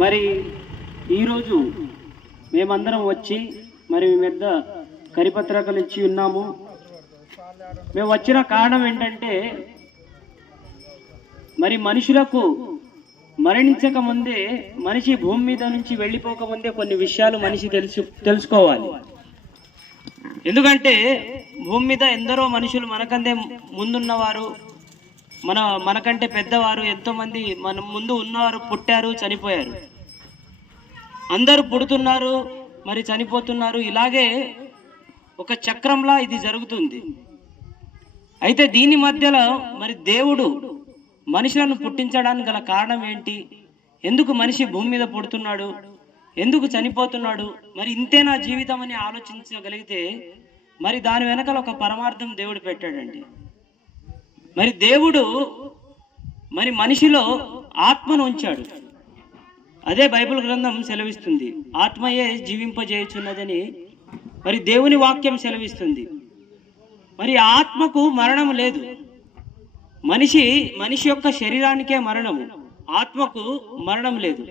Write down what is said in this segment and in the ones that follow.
మరి ఈరోజు మేమందరం వచ్చి మరి మీ మీద కరిపత్రికలు ఇచ్చి ఉన్నాము. మేము వచ్చిన కారణం ఏంటంటే మరి మనుషులకు మరణించక ముందే, మనిషి భూమి మీద నుంచి వెళ్ళిపోకముందే కొన్ని విషయాలు మనిషి తెలుసుకోవాలి. ఎందుకంటే భూమి మీద ఎందరో మనుషులు మనకంటే ముందున్నవారు, మనకంటే పెద్దవారు, ఎంతోమంది మన ముందు ఉన్నవారు పుట్టారు, చనిపోయారు. అందరూ పుడుతున్నారు, మరి చనిపోతున్నారు. ఇలాగే ఒక చక్రంలా ఇది జరుగుతుంది. అయితే దీని మధ్యలో మరి దేవుడు మనుషులను పుట్టించడానికి గల కారణం ఏంటి? ఎందుకు మనిషి భూమి మీద పుడుతున్నాడు? ఎందుకు చనిపోతున్నాడు? మరి ఇంతేనా జీవితం అని ఆలోచించగలిగితే మరి దాని వెనకాల ఒక పరమార్థం దేవుడు పెట్టాడండి. మరి దేవుడు మరి మనిషిలో ఆత్మను ఉంచాడు. అదే బైబిల్ గ్రంథం సెలవిస్తుంది. ఆత్మయే జీవింపజేయుచున్నదని మరి దేవుని వాక్యం సెలవిస్తుంది. మరి ఆత్మకు మరణం లేదు. మనిషి యొక్క శరీరానికే మరణము, ఆత్మకు మరణం లేదు.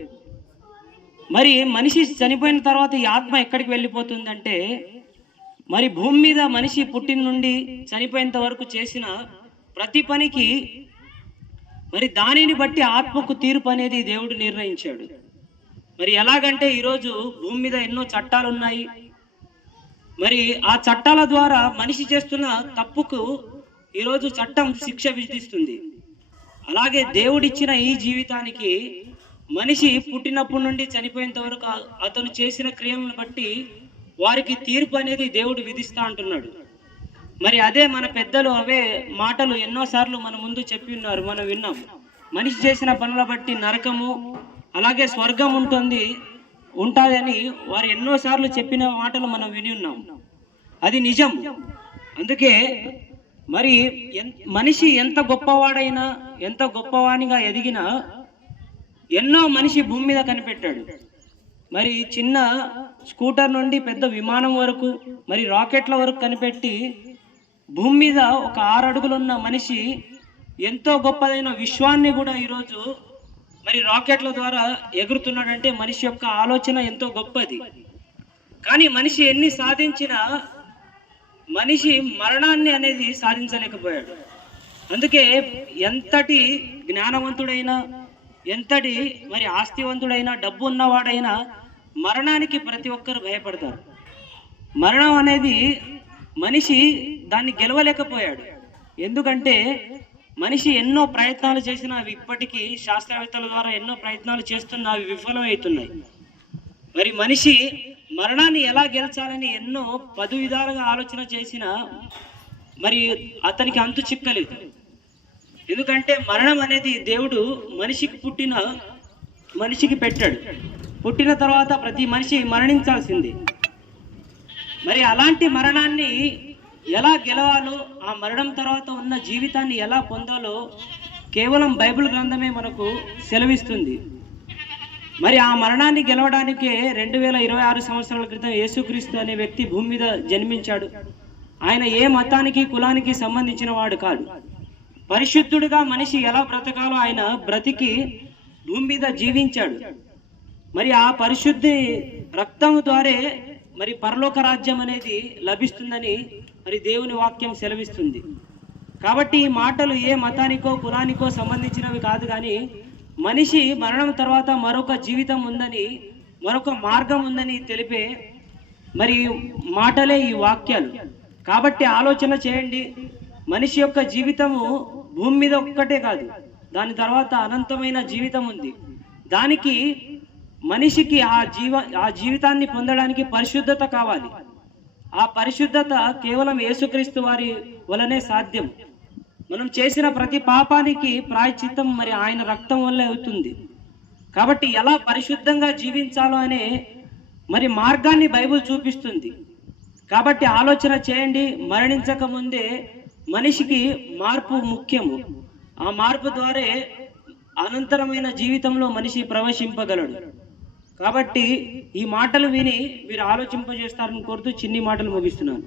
మరి మనిషి చనిపోయిన తర్వాత ఈ ఆత్మ ఎక్కడికి వెళ్ళిపోతుందంటే మరి భూమి మీద మనిషి పుట్టిన నుండి చనిపోయేంత వరకు చేసిన ప్రతి పనికి మరి దానిని బట్టి ఆత్మకు తీర్పు అనేది దేవుడు నిర్ణయించాడు. మరి ఎలాగంటే ఈరోజు భూమి మీద ఎన్నో చట్టాలు ఉన్నాయి. మరి ఆ చట్టాల ద్వారా మనిషి చేస్తున్న తప్పుకు ఈరోజు చట్టం శిక్ష విధిస్తుంది. అలాగే దేవుడిచ్చిన ఈ జీవితానికి మనిషి పుట్టినప్పటి నుండి చనిపోయేంత వరకు అతను చేసిన క్రియలను బట్టి వారికి తీర్పు అనేది దేవుడు విధిస్తా అంటున్నాడు. మరి అదే మన పెద్దలు అవే మాటలు ఎన్నోసార్లు మన ముందు చెప్పి ఉన్నారు, మనం విన్నాం. మనిషి చేసిన పనుల బట్టి నరకము, అలాగే స్వర్గం ఉంటుందని వారు ఎన్నోసార్లు చెప్పిన మాటలు మనం విని ఉన్నాం. అది నిజం. అందుకే మరి మనిషి ఎంత గొప్పవాడైనా, ఎంత గొప్పవానిగా ఎదిగినా ఎన్నో మనిషి భూమి మీద కనిపెట్టాడు. మరి చిన్న స్కూటర్ నుండి పెద్ద విమానం వరకు, మరి రాకెట్ల వరకు కనిపెట్టి భూమి మీద ఒక 6 అడుగులున్న మనిషి ఎంతో గొప్పదైన విశ్వాన్ని కూడా ఈరోజు మరి రాకెట్ల ద్వారా ఎగురుతున్నాడంటే మనిషి యొక్క ఆలోచన ఎంతో గొప్పది. కానీ మనిషి ఎన్ని సాధించినా మనిషి మరణాన్ని అనేది సాధించలేకపోయాడు. అందుకే ఎంతటి జ్ఞానవంతుడైనా, ఎంతటి మరి ఆస్తివంతుడైనా, డబ్బు ఉన్నవాడైనా మరణానికి ప్రతి ఒక్కరు భయపడతారు. మరణం అనేది మనిషి దాన్ని గెలవలేకపోయాడు. ఎందుకంటే మనిషి ఎన్నో ప్రయత్నాలు చేసినా అవి ఇప్పటికీ శాస్త్రవేత్తల ద్వారా ఎన్నో ప్రయత్నాలు చేస్తున్నా అవి విఫలమవుతున్నాయి. మరి మనిషి మరణాన్ని ఎలా గెలిచాలని ఎన్నో 10 విధాలుగా ఆలోచన చేసినా మరి అతనికి అంతు చిక్కలేదు. ఎందుకంటే మరణం అనేది దేవుడు మనిషికి పెట్టాడు. పుట్టిన తర్వాత ప్రతి మనిషి మరణించాల్సింది. మరి అలాంటి మరణాన్ని ఎలా గెలవాలో, ఆ మరణం తర్వాత ఉన్న జీవితాన్ని ఎలా పొందాలో కేవలం బైబిల్ గ్రంథమే మనకు సెలవిస్తుంది. మరి ఆ మరణాన్ని గెలవడానికే 2026 సంవత్సరాల క్రితం యేసుక్రీస్తు అనే వ్యక్తి భూమి మీద జన్మించాడు. ఆయన ఏ మతానికి, కులానికి సంబంధించిన వాడు కాదు. పరిశుద్ధుడుగా మనిషి ఎలా బ్రతకాలో ఆయన బ్రతికి భూమి మీద జీవించాడు. మరి ఆ పరిశుద్ధి రక్తం ద్వారా మరి పరలోక రాజ్యం అనేది లభిస్తుందని మరి దేవుని వాక్యం సెలవిస్తుంది. కాబట్టి ఈ మాటలు ఏ మతానికో కులానికో సంబంధించినవి కాదు, కానీ మనిషి మరణం తర్వాత మరొక జీవితం ఉందని, మరొక మార్గం ఉందని తెలిపే మరి మాటలే ఈ వాక్యాలు. కాబట్టి ఆలోచన చేయండి. మనిషి యొక్క జీవితము భూమి మీద ఒక్కటే కాదు, దాని తర్వాత అనంతమైన జీవితం ఉంది. దానికి మనిషికి ఆ జీవితాన్ని పొందడానికి పరిశుద్ధత కావాలి. ఆ పరిశుద్ధత కేవలం యేసుక్రీస్తు వారి వలనే సాధ్యం. మనం చేసిన ప్రతి పాపానికి ప్రాయశ్చిత్తం మరి ఆయన రక్తం వల్లే అవుతుంది. కాబట్టి ఎలా పరిశుద్ధంగా జీవించాలో అనే మరి మార్గాన్ని బైబిల్ చూపిస్తుంది. కాబట్టి ఆలోచన చేయండి. మరణించక ముందే మనిషికి మార్పు ముఖ్యము. ఆ మార్పు ద్వారా అనంతరమైన జీవితంలో మనిషి ప్రవేశింపగలడు. కాబట్టి ఈ మాటలు విని మీరు ఆలోచింపజేస్తారని కోరుతూ చిన్ని మాటలు ముగిస్తున్నాను.